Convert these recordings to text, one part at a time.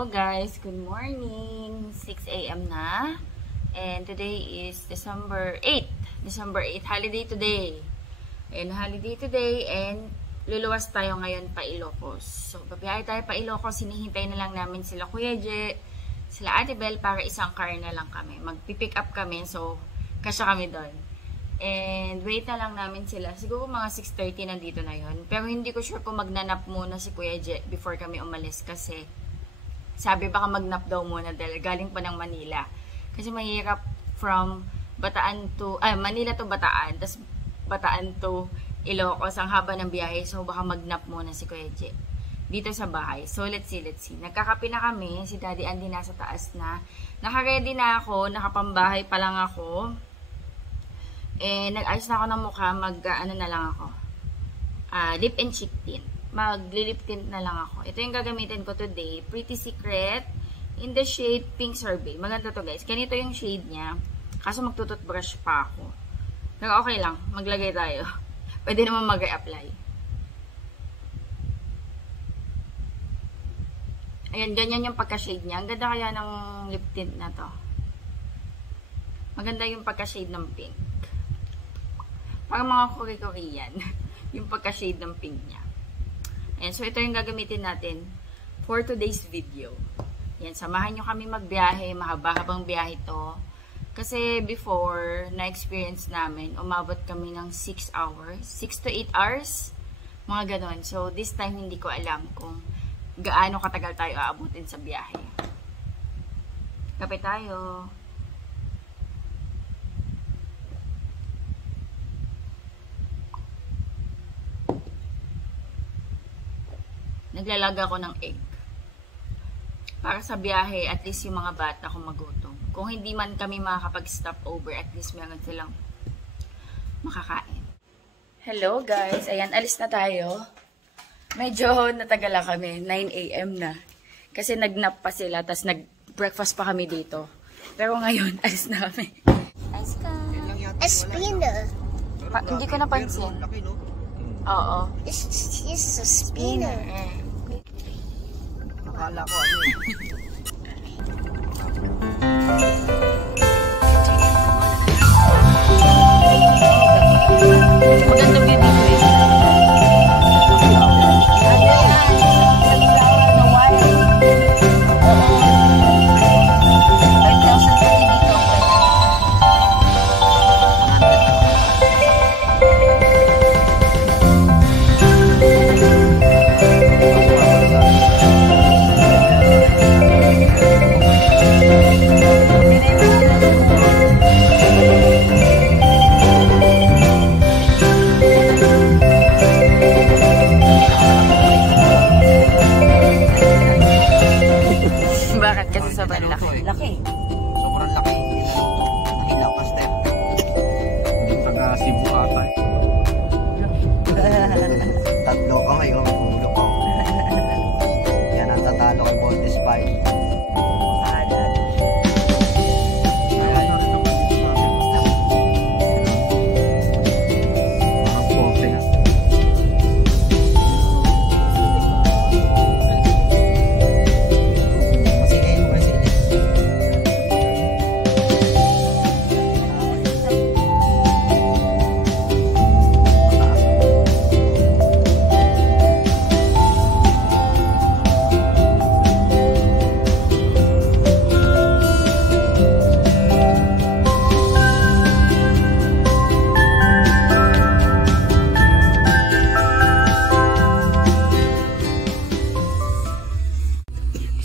Hello guys, good morning. 6 AM na. And today is December 8. December 8, holiday today. And holiday today and luluwas tayo ngayon pa Ilocos. So, babiyahe tayo pa Ilocos. Hinihintay na lang namin sila Kuya Je, sila Ate Bel para isang car na lang kami. Magpipick up kami. So, kasya kami doon. And wait na lang namin sila. Siguro mga 6:30 nandito na yon. Pero hindi ko sure kung magnanap muna si Kuya Je before kami umalis kasi sabi baka magnap daw muna dahil galing pa ng Manila. Kasi mahirap from Bataan to, Manila to Bataan, tapos Bataan to Ilocos, ang haba ng biyahe. So baka magnap muna si Kuya Je dito sa bahay. So let's see. Nagkakape na kami. Si Daddy Andy nasa taas na. Naka-ready na ako. Nakapambahay pa lang ako. Nag-ayos na ako ng mukha. Ano na lang ako. Lip and cheek tint. Magli-lip tint na lang ako. Ito yung gagamitin ko today. Pretty Secret in the shade Pink Sorbet. Maganda to guys. Ganito yung shade niya. Kaso magtututbrush pa ako. Pero okay lang. Maglagay tayo. Pwede naman mag-apply. Ayan, ganyan yung pagka-shade niya. Ang ganda kaya ng lip tint na to. Maganda yung pagka-shade ng pink. Parang mga Korean. Yung pagka-shade ng pink niya. Ayan, so ito yung gagamitin natin for today's video. Ayan, samahan nyo kami magbiyahe. Mahaba-habang biyahe to. Kasi before, na-experience namin, umabot kami ng 6 hours. 6 to 8 hours. Mga ganon. So, this time, hindi ko alam kung gaano katagal tayo aabutin sa biyahe. Kape tayo. Naglalaga ako ng egg. Para sa biyahe, at least yung mga bata kung magutom. Kung hindi man kami makakapag-stop over, at least meron silang makakain. Hello guys! Ayan, alis na tayo. Medyo natagala kami. 9 AM na. Kasi nagnap pa sila, tas nag-breakfast pa kami dito. Pero ngayon, alis na kami. Alis ka! Spinner. Hindi ko napansin. Oo. It's a spinner. Akala ko ano eh. Maganda beauty ko eh. Laki. Sobrang laki. Nahilaw pa step. Yung taga Cebu ata. Tatlo ka ngayon. Ulo ko. Yan ang tatalo kay Bontes 5. Makalat. Kaya ano naman dito sa atin. Mga pote na.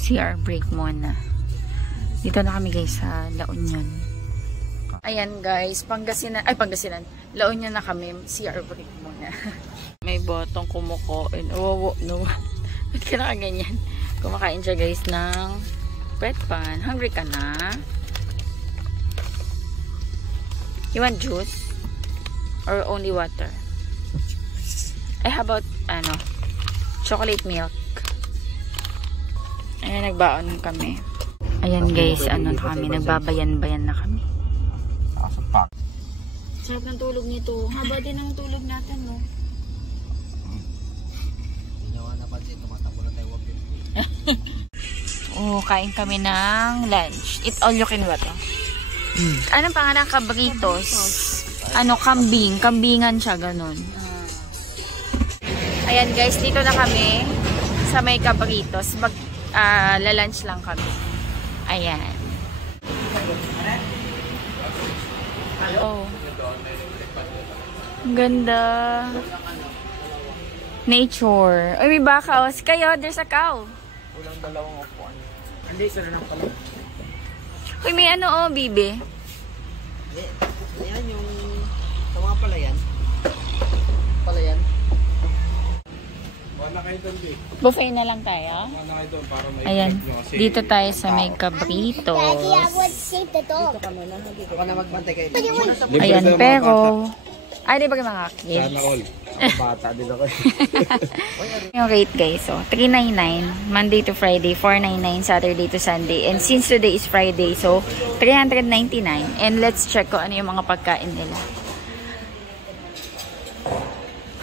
CR break muna. Dito na kami guys sa La Union. Ayan guys, Pangasinan. La Union na kami. CR break muna. May botong kumukoin. Oh, no. Ba't ka nakaganyan? Kumakain siya guys ng bread pan. Hungry ka na? You want juice? Or only water? How about, chocolate milk? Ayan, nagbaon kami. Ayan guys, kami, nagbabayan-bayan na kami. Sarap ng tulog nito. Haba din ang tulog natin, no? Hindi naman napansin, tumatakbo na tayo 150. Oh, kain kami ng lunch. Eat all you can ba to? Anong pangalan? Cabritos. Ano, kambing. Kambingan siya, ganun. Ayan guys, dito na kami sa may Cabritos. Lalunch lang kami. Ayan. Oh. Ganda. Nature. Uy, may baka. Kayo, there's a cow. Walang dalawang upuan. Hindi, isa na lang pala. Uy, may ano, bibi. Ayan yung... Sa mga palayan. Palayan. Wala kayo doon, di. Buffet na lang tayo. Wala kayo doon para may... Ayan, dito tayo sa may Cabritos. Daddy, I would save the dog. Dito ka na magbantay kayo. Ayan, pero... Ay, di ba yung mga kids? Sana all. Bata din ako. Yung rate guys, so $399 Monday to Friday, $499 Saturday to Sunday, and since today is Friday, so $399. And let's check kung ano yung mga pagkain nila.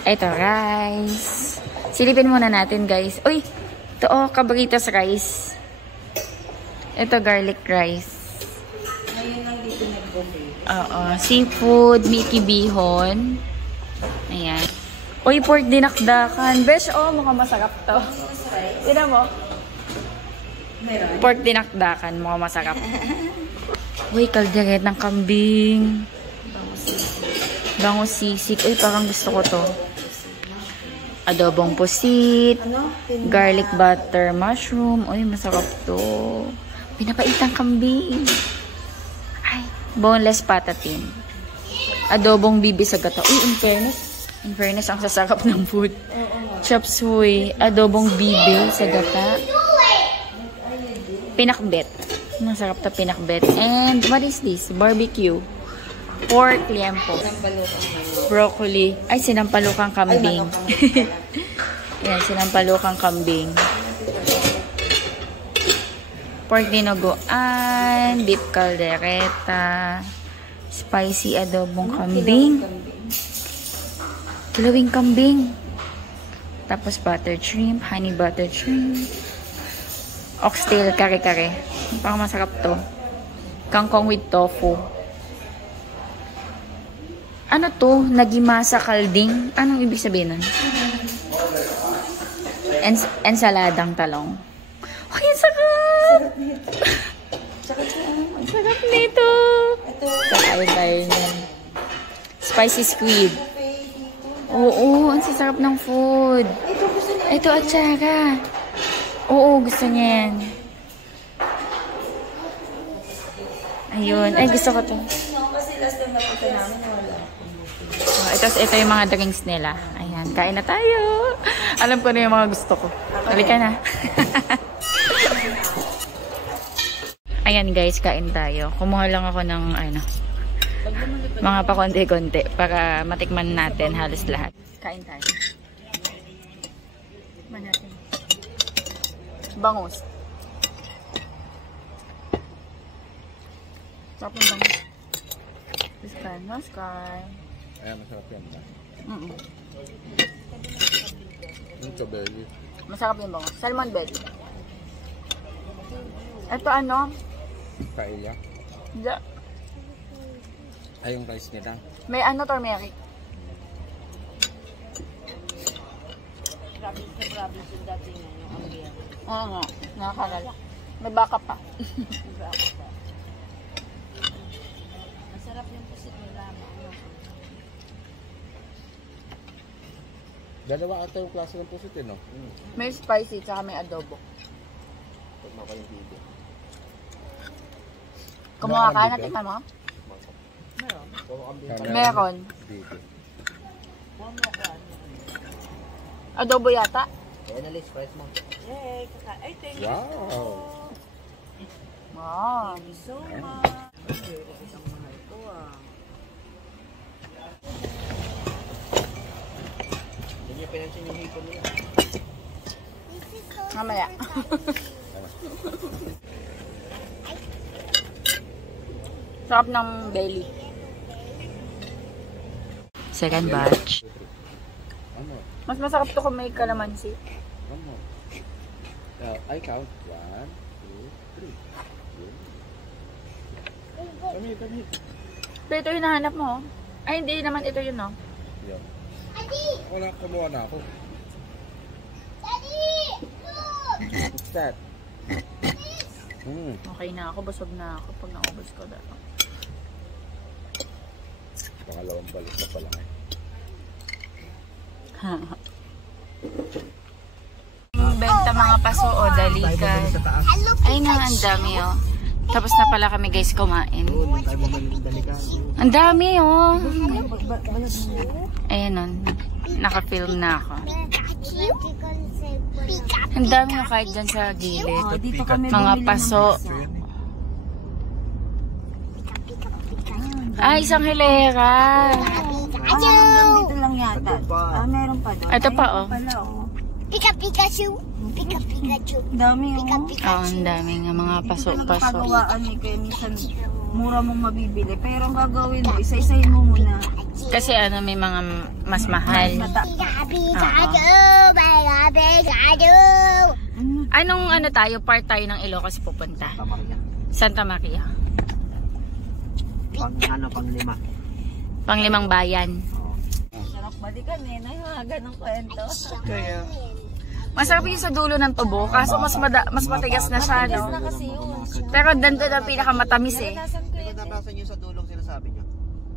Ito, rice. Silipin muna natin guys. Uy, ito Cabritos rice. Ito garlic rice. Seafood, Mickey Bihon. Ayan. Uy, pork dinakdakan. Besh, mukhang masarap to. Tignan mo. Pork dinakdakan, mukhang masarap. Uy, kaldereta ng kambing. Bango sisig. Uy, parang gusto ko to. Adobong pusit. Garlic butter mushroom. Uy, masarap to. Pinapaitang kambing. Ay, boneless patatin. Adobong bibi sa gata. Uy, in fairness, ang sasarap ng food. Chop suey. Adobong bibi sa gata. Pinakbet. Masarap to pinakbet. And what is this? Barbecue. Pork liempo. Broccoli. Ay, sinampalukang kambing. Yan, sinampalukang kambing. Pork dinuguan. Beef caldereta. Spicy adobong kambing. Kilawing kambing. Tapos buttered shrimp. Honey buttered shrimp. Oxtail kare-kare. Parang masarap to. Kangkong with tofu. Ano to? Nagimasa kalding? Anong ibig sabihin nun? Ensaladang talong. Ay, ang sarap! Ang sarap nito! Kakain tayo niyan. Spicy squid. Oo, ang sasarap ng food. Ito, atsara. Oo, gusto niya yan. Ayun. Ay, gusto ko to. Ito yung mga drinks nila. Ayan, kain na tayo. Alam ko na yung mga gusto ko. Halika na. Ayan guys, kain tayo. Kumuha lang ako ng mga pakonti-konti para matikman natin halos lahat. Kain tayo. Tikman natin. Bangus. Sarap ng bangus. Sky. Ayan, masarap yan. Mm-mm. Yung kabeli. Masarap yung bangus. Salmon belly. Ito ano? Paella. Hindi. Ay, yung rice nila. May ano, turmeric. Oo nga. Nakakalala. May baka pa. Masarap yung pusit nila. Dalawa ata yung klase ng pusit, no? May spicy, tsaka may adobo. Tugma ko yung bibi. Kumuha ka, natikman mo? Meron. Bibi. Adobo yata? Ayan na list price mo. Yay! Ay, thank you. Wow! Wow. So much. Hindi niya pinansin yung hipon nila. Mamaya. Sarap ng belly. Second batch. Ano? Mas masarap to kung may kalamansi. Ano? I count. 1, 2, Pero ito yung hinahanap mo. Ay, hindi naman ito yun, no? Yan. Wala, kumuha na ako. What's that? Okay na ako. Busog na ako pag naubos ko dito. Pangalawang balik na pala ngayon. Benta mga paso o dalikan. Ay nga, ang dami oh. Tapos na pala kami guys kumain. Doon tayo mamaling dalikan. Ang dami oh. Ayan oh. Naka-film na ako. Ang dami na kahit dyan sa gilid. Mga paso. Ay, isang hilera. Dito lang yata. Meron pa doon. Ito pa oh. Pika Pikachu. Pika Pikachu. Dami Pika oh. Pikachu. Oh, ang dami nga mga paso-paso. Pagkawaan eh, kaya minsan mura mong mabibili. Pero ang gagawin mo, isa-isahin mo muna. Kasi ano, may mga mas mahal. Pika Pikachu. Pika Pikachu. Anong ano tayo, part tayo ng Ilocos pupunta? Santa Maria. Santa Maria. Pang 5. Panglimang bayan. Sarap balikan eh. Nahihaga ng kwento. Kaya. Masarap yung sa dulo ng tubo, kaso mas matigas na siya, no? Na kasi yun. Pero danto na pinakamatamis eh. Nasaan ko Hindi yun? ko nabasan yung sa dulong sinasabi niyo.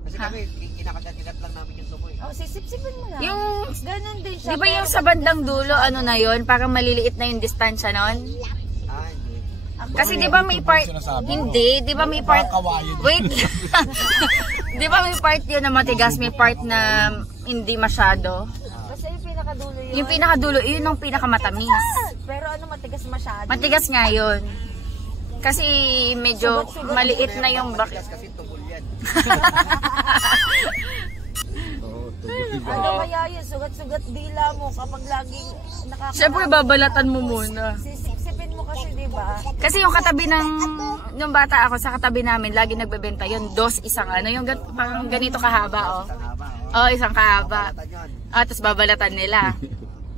Kasi kami, kinakagat-kagat lang namin yung tubo eh. Oh, sisip-sipin mo lang. Yung, Ganon din siya. di ba yung sa bandang dulo, ano na yun? Parang maliliit na yung distansya nun? Ah, hindi. Kasi di ba may part, hindi, di ba may part, wait di ba may part yun na matigas, may part na hindi masyado? Kasi yung pinakadulo yun. Yung pinakadulo, yun ang pinakamatamis. Pero ano, matigas masyado. Matigas nga yun. Kasi medyo maliit na yung bak. Kasi tubol yan. Ano kaya yun? Sugat-sugat dila mo kapag laging nakakain. Siyempre babalatan mo muna. Sisipsipin mo kasi, di ba? Kasi yung katabi ng, nung bata ako, sa katabi namin, lagi nagbebenta yun, isang ano, yung parang ganito kahaba, oh. Oh, isang kahaba. Tapos babalatan nila.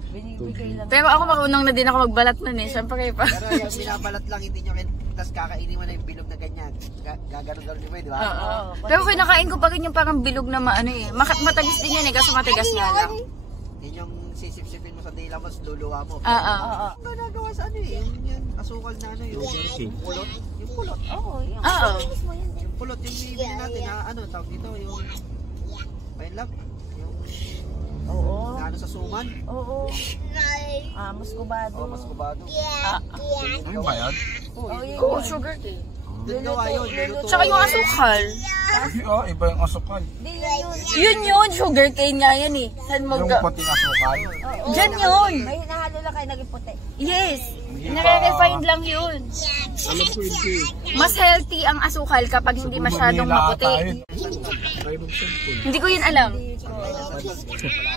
Binibigay lang. Pero ako marunong na din ako magbalat nun eh, siyempre pa. Pero yung binabalat lang, hindi nyo rin, tapos kakainin mo na yung bilog na ganyan. Gaganon-ganon nyo di ba? Oo. Pero kinakain ko pa rin yung parang bilog na maano eh. Matamis din yan eh, kaso matigas nga lang. Yun yung sisip-sipin mo sa dila mo, luluwa mo. Oo. Ang ginagawa sa ano eh, yung asukal na ano, yung pulot. Yung pulot. Oo, yung Oo. Yung pulot, yung bibili natin na ano, tawag dito, yung may love. Yung Oo. na ano sa suman. Oo. Muscovado. O, mas kubado. Ano ba yan? Oh, yun. Oo, sugar cane. Doon gawa yun, luluto. Tsaka yung asukal. Oo, iba yung asukal. Di yun. Yun yun, sugar cane nga yan eh. Saan mo Yung ga? puting asukal. Diyan yun. May hinahalo lang kayo naging puti. Yes. Nare-refine lang yun. Alam ko hindi. Mas healthy ang asukal kapag hindi masyadong maputi. Tayo mag-sample. Hindi ko yun alam.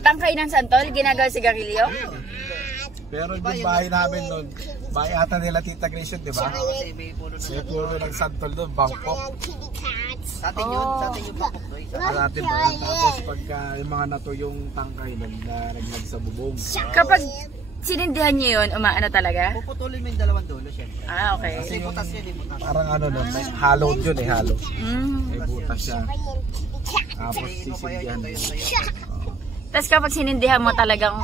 Tangkay ng santol, ginagawa sigarilyo? Pero yung bahay namin nun, bahay ata nila Tita Grace yun, di ba? Kasi may puno na May puro ng santol doon, Bangkok. Sa atin yun, sa atin yung bakok doy. Sa atin ba? Tapos pagka yung mga natuyong tangkay nun, naraglag sa bubong. Kapag sinindihan niyo yun, umaano talaga? Puputulin mo yung dalawang dulo, syempre. Ah, okay. Kasi butas yun eh, butas. Parang ano nun, may hollow yun eh, hollow. Mm. May butas siya. Tapos Tingin mo kaya sisindihan yun mo. tayo. Tapos kapag sinindihan mo talagang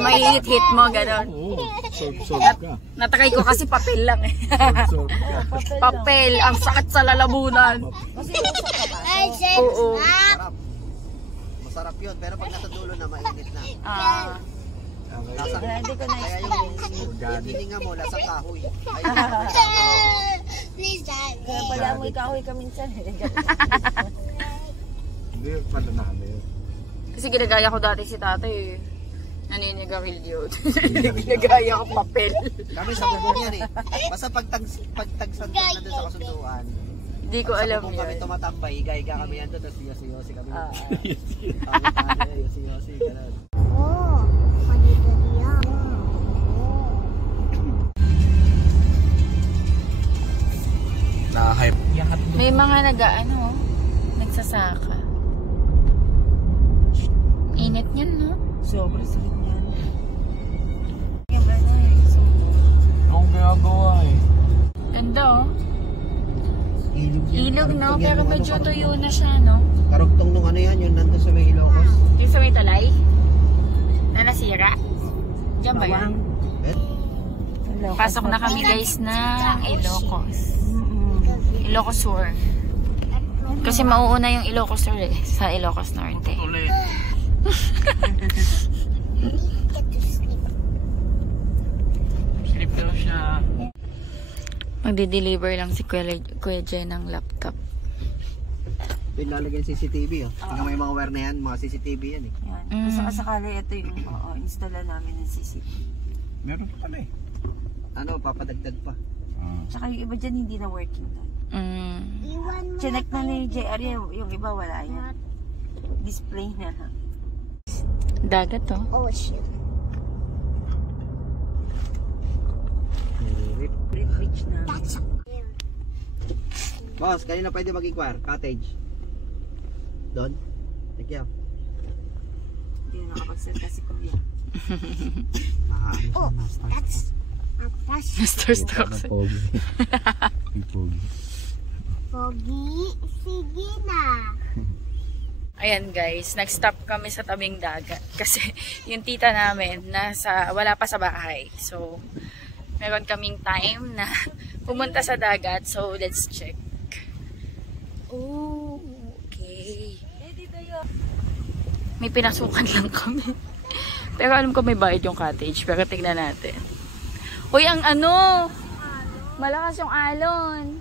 may hit mo, gano'n. Oo, solve ka. Natakay ko kasi papel lang eh. Solve ka. Papel, ang sakit sa lalamunan. Kasi usok ka ba? Oo. Masarap. Masarap yun, pero pag nasa dulo na, mainit na. Ah, Okay. Lasa, Hindi ko na kaya yung hininga mo, lasang kahoy. Ay, Please, Dad. Kaya pala mo ikahoy ka minsan. Hindi pala namin. kasi ginagaya ko dati si tatay eh. Naninigarilyo. Ginagaya ko papel. kami sa bubong yan eh. Basta pagtagsan na doon sa kasunduan. Hindi ko alam Kung kami yun. tumatambay, higa-higa kami yan doon, tapos yosi-yosi kami. Ah. Yosi-yosi, gano'n. Oh, panito niya. Na-hype. May mga nag-ano, nagsasaka. Init niyan, no? Sobrang sakit niyan. Anong ginagawa eh? Ganda, oh. Ilog Ilog ilog, no? Pero medyo tuyo na siya, no? Karugtong nung ano yan, yun nandun sa may Ilocos. Yung sa may Talay? Na nasira? Diyan ba yan? Pasok na kami guys ng Ilocos. Ilocos Sur. Kasi mauuna yung Ilocos Sur eh, sa Ilocos Norte. Sleep daw siya. Magde-deliver lang si Kuya Jen ng laptop. Doon lalagyan CCTV, oh. Yung may mga wire na yan, mga CCTV yan eh. Yan. Basta kasakali ito yung installa namin ng CCTV. Meron pa pala eh. Ano, papadagdag pa. Tsaka yung iba dyan hindi na working doon. You want more? Chinek na ni JR yung iba wala yan. Display na. Dagat to. Oh, shit. Beach na. That's Boss, kanina pwede mag-inquire? Cottage. Doon? Thank you. Hindi na nakapagsalita si Kuya. oh, that's Mr. Stokes. Pogi. foggy. Sige na. Ayan guys, nag-stop kami sa tabing dagat. Kasi yung tita namin wala pa sa bahay. So, meron kaming time na pumunta sa dagat. So, let's check. Oh, okay. May pinasukan lang kami. Pero alam ko may bayad yung cottage. Pero tignan natin. Uy, ang ano! Malakas yung alon.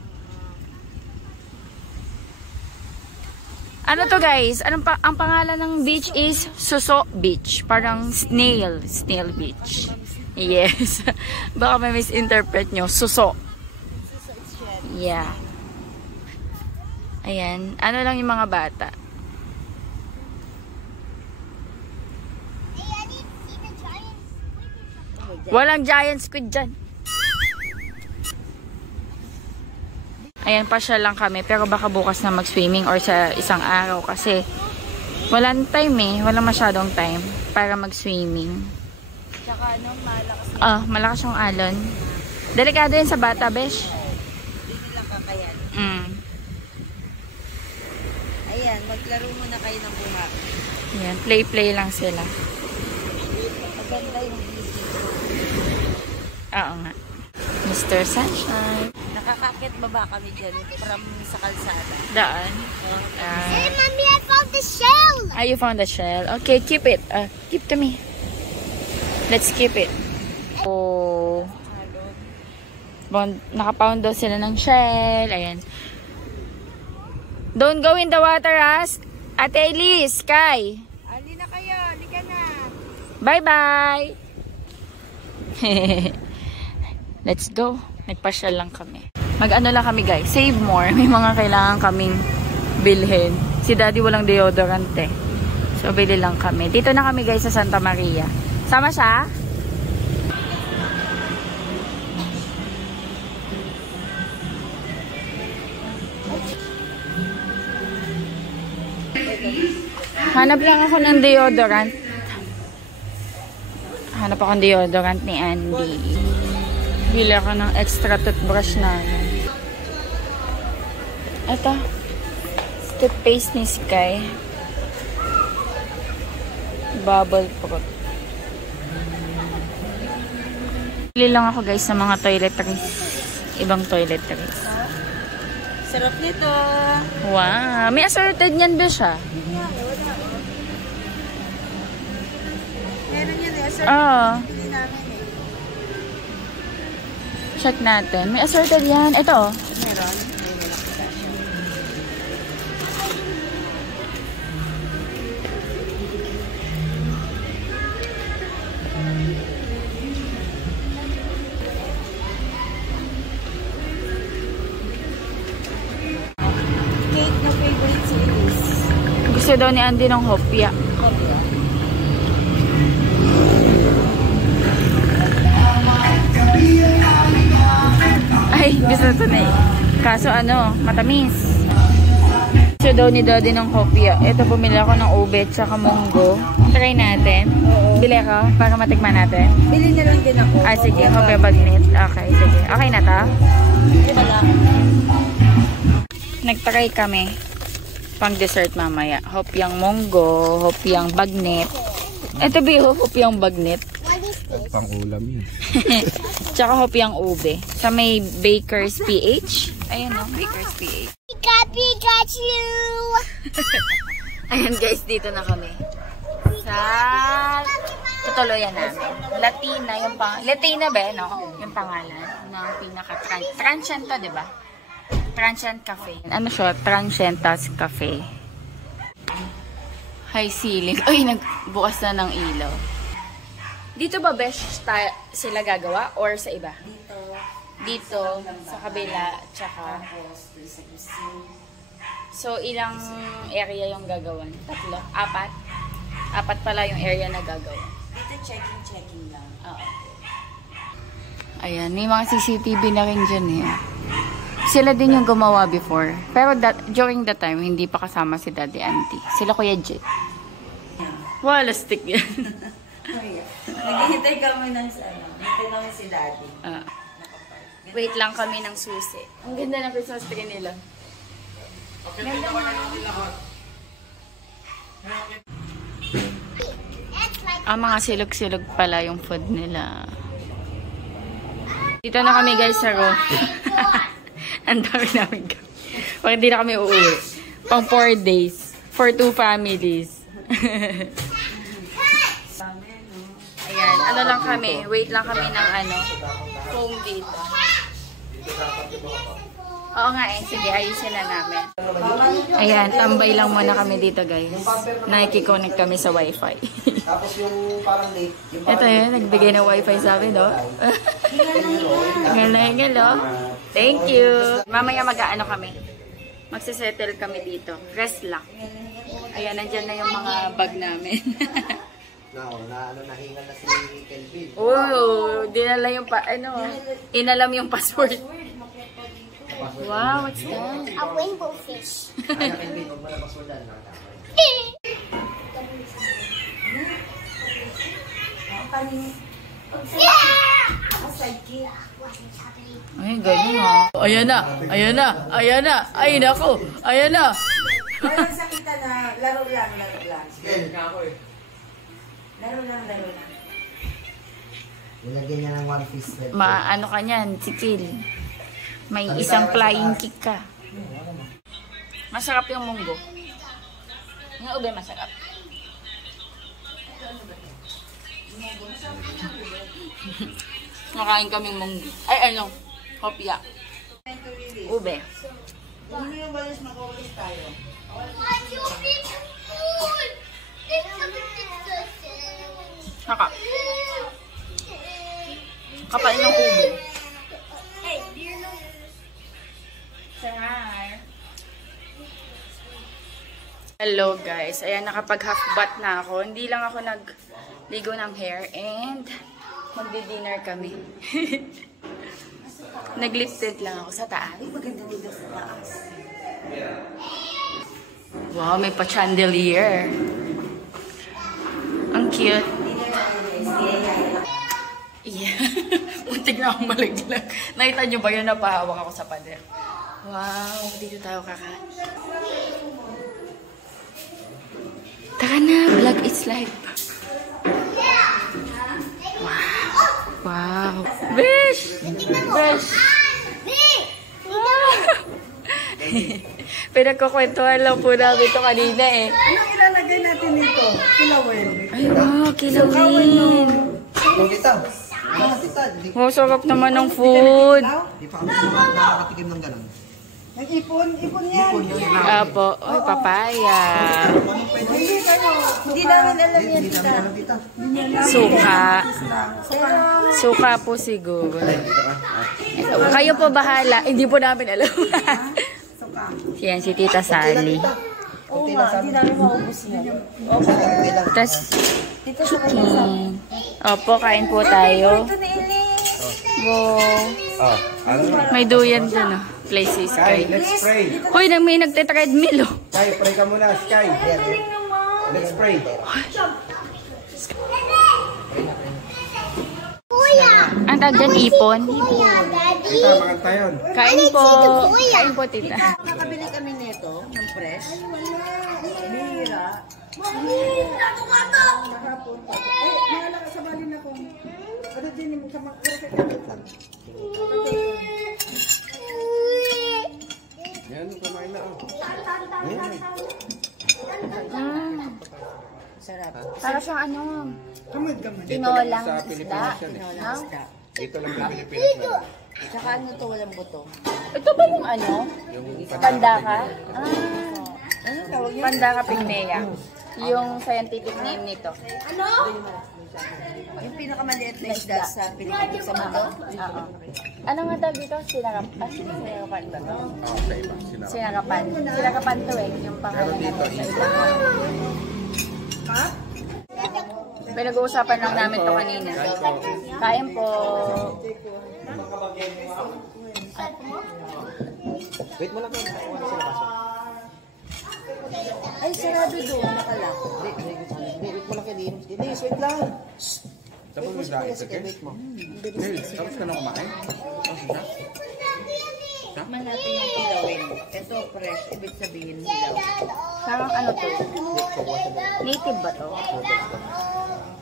Ano to guys? Ang pangalan ng beach is Suso Beach. Parang snail beach. Yes. Baka may misinterpret nyo. Suso. Yeah. Ayan. Ano lang yung mga bata. Hey, I need to see the giant squid. Walang giant squid dyan. Ayan, pasya lang kami. Pero baka bukas na mag-swimming or sa isang araw. Kasi walang time eh. Walang masyadong time para mag-swimming. Tsaka ano, malakas. Malakas yung alon. Delikado yun sa bata, besh. Hindi nila kakayan. Ayan, maglaro muna kayo ng buha. Ayan, play lang sila. Maganda yung video. Oo nga. Mr. Sunshine. Nakakakit baba kami dyan from sa kalsada. Daan. Hey, mommy, I found the shell. You found the shell. Okay, keep it. Keep to me. Let's keep it. Oh. Nakapound daw sila ng shell. Ayan. Don't go in the water, Ate Elise, Sky. Ali na kayo, liga na. Bye-bye. Let's go. Nagpasyal lang kami. Mag-ano lang kami guys. Save more. May mga kailangan kaming bilhin. Si daddy walang deodorant eh. So, bili lang kami. Dito na kami guys sa Santa Maria. Sama siya? Hanap lang ako ng deodorant. Hanap ako ng deodorant ni Andy. Bili ako ng extra toothbrush namin. Ito. Toothpaste ni Sky. Bubble fruit. Bili lang ako guys sa mga toiletries. Ibang toiletries. Sarap nito. Wow. May assorted niyan ba siya? Meron yan eh. Oo. Pili namin eh. Check natin. May assorted yan. Ito. Meron. May malaki siya. Cake na favorite series. Gusto daw ni Andy ng hopya. Ay, gusto ito na eh. Kaso ano, matamis. Gusto daw ni Daddy ng hopya. Ito, bumili ako ng ube at saka munggo. Try natin. Bili ako para matikman natin. Bili na lang din ako. Sige. Hopya bagnit. Okay, sige. Okay na ta? Wala. Nagtry kami pang dessert mamaya. Hopyang monggo, hopyang bagnet. Ito ba hopyang bagnet? Pang ulam yun. Tsaka hopyang ube. Sa may Baker's PH. Ayun o, Baker's PH. Pikachu! Ayan guys, dito na kami. Sa tutuloyan namin. Latina yung Latina ba, no? Yung pangalan ng Transient to, di ba? Transient Cafe. Ano siya? Transientas Cafe. High ceiling. Ay, nagbukas na ng ilaw. Dito ba best sila gagawa or sa iba? Dito, sa kabila, tsaka. So, ilang area yung gagawan? 3? 4? 4 pala yung area na gagawa. Dito checking lang. Oo. Ayan, may mga CCTV na rin dyan eh. Sila din yung gumawa before. Pero during that time, hindi pa kasama si Daddy Auntie. Sila Kuya Jet. Wala stick yan. Naghihintay kami ng hintay namin si Daddy. Wait lang kami ng susi. Ang ganda ng Christmas tree nila. Ang mga silog-silog pala yung food nila. Dito na kami guys sa room. Ang dami namin kami. Pag hindi na kami uuwi. Pang 4 days. For 2 families. Ayan, ano lang kami. Wait lang kami ng foam dito. Oo nga eh. Sige, ayusin na namin. Ayan, tambay lang muna kami dito guys. Nakikiconnect kami sa wifi. Tapos yung parang late. Ito yun, nagbigay ng wifi sa amin, no? Hingal no? Thank you. Mamaya mag-ano kami. Magsisettle kami dito. Rest lang. Ayan, nandyan na yung mga bag namin. Nahingal na si Kelvin. Oh, dinala yung inalam yung password. Wow, what's that? A rainbow fish. Kaya Kelvin, huwag mo na passwordan. Ay, ganun ha. Ayan na, ayan na, ayan na. Ay, nako, ayan na. Walang sakita na laro lang. Laro lang. Nilagyan niya ng one piece. Maano ka niyan, sikil. May isang flying kick ka. Masarap yung munggo. Yung ube masarap. Nakain kaming munggo. Ay, hopya. Ube. Ano yung balis makawalis tayo? Saka. Kapal ng ube. Hello guys. Ayan, nakapag half bath na ako. Hindi lang ako nagligo ng hair and magdi-dinner kami. Naglifted lang ako sa taas. Maganda dito sa taas. Wow, may pa-chandelier. Ang cute. Yeah. Muntik na akong malaglag. Nakita nyo ba yun? Napahawak ako sa pader. Wow, dito tayo kakain. Tara na, vlog is live. Wow. Bish! Bish! Pinagkukwentuhan lang po namin ito kanina eh. Anong ilalagay natin dito? Kilawin. Ay wow, kilawin. Tita. Wow, sarap naman ng food. Di pa kami nakakatikim ng ganun. Ang ipon yan. Apo, oy, papaya. Hindi namin alam yan, tita. Suka. Suka po siguro. Kayo po bahala. Hindi po namin alam. Yan, si Tita Sally. Oo nga, hindi namin maubos yan. Tapos, chicken. Opo, kain po tayo. Wow. May duyan dun, oh. Place is Sky. Let's pray. Hoy, may nagte-treadmill, oh. Sky, pray ka muna, Sky. Let's pray. Ano Anong tawag dyan? Ipon? Tita, makan tayo. Kain po. Kain po, tita. Nakabili kami nito, ng fresh. Bihira. Yan, kumain na. Sarap. Para siyang ano, Dito tinolang lang sa isda. Pilipinas yan eh. No? Dito lang sa Pilipinas yan. Tsaka ano to, walang buto. Ito ba yung ano? Yung Pandaka? Ano tawag yun? Pandaka pygmea. Yung scientific name nito. Yung pinakamaliit na isda sa Pilipinas sa mundo. Oo. Ano nga tawag dito? Sinagapan? Sinagapan ba to? Oh, sa iba. Sinabi. Sinagapan. Sinagapan to eh. Yung pangalan Pero na dito, sa Pinag-uusapan lang namin to kanina. Kain po. Wait mo lang kayo. Sila pasok. Ay, sarado doon, nakalak. Wait mo lang kayo. Denise, wait lang. Tapos mo sa akin. Wait mo. Tapos ka na kumain? Tapos na? Tikman natin yung kilawin. Ito fresh, ibig sabihin hilaw. Parang ano to? Native ba to?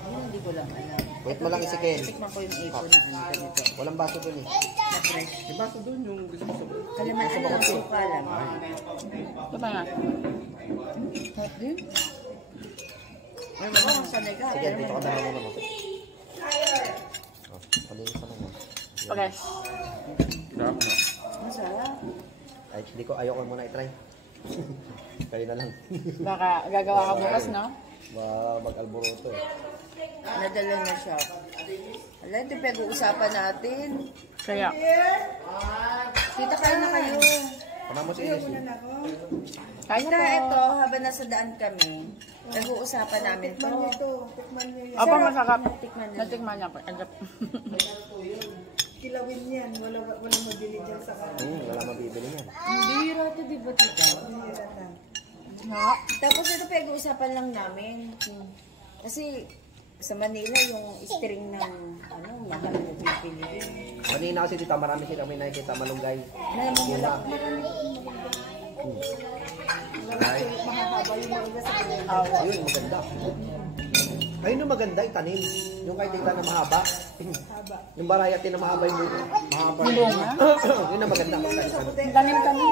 Yun, hindi ko lang alam. Wait mo lang isikin. Tikman ko yung ipon na ano ganito. Walang baso dun eh. Na fresh. Diba sa doon yung gusto mo sa... Kalamansi lang, suka lang. Ito ba nga? Oo, sanay ka. Sige, dito ka na muna mo. Oh, palinis ka naman. Fresh. Sarap na. Masarap. Ay, hindi ko, ayoko muna i-try. Kayo na lang. Baka gagawa ka bukas, no? Mag-alboroto eh. Nadala na siya. Alam, ito pag-uusapan natin. Kaya. Kita kayo na kayo. Pana mo si Ines. Kaya Kita po. ito, habang nasa daan kami, nag-uusapan namin to. Apa masarap. Tikman na. Natikman niya po. Agap. Kilawin yan. Wala mabili dyan sa Wala mabibili yan. Bira to, di ba, tita? Tapos ito pag-uusapan lang namin. Kasi sa Manila, yung string ng ano, mahal na pipili. Kanina kasi dito, marami sila kami nakikita malunggay. Yun na. Ayun, maganda. Ayun yung maganda, itanim. Yung kahit ita na mahaba. Yung barayati na mahaba yung buto. Mahaba yung buto. Yun ang maganda. Tanim kami.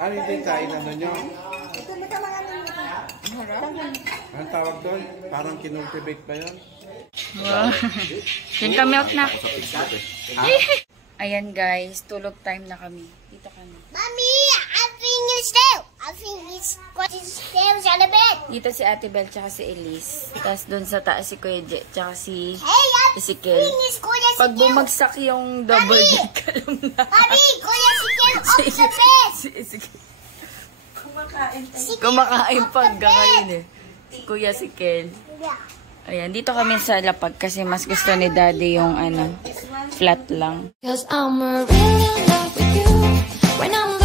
Ano yung kain ano nyo? Anong tawag doon? Parang kinultivate pa yun? Wow. Tinta milk na. Ayan guys, tulog time na kami. Dito kami. Mommy, I think it's still. I think it's got his tails on the bed. Dito si Ate Bel tsaka si Elise. Tapos doon sa taas si Kuya Je, tsaka si Hey, I Ezekiel. think it's got his Pag bumagsak yung double deck, alam na. Mommy, got his tails off the bed. Si Ezekiel. Kumakain pag gakain eh. Kuya Ezekiel. Yeah. Ayan, dito kami sa lapag kasi mas gusto ni Daddy yung ano, flat lang. Cause I'm really in love with you when I'm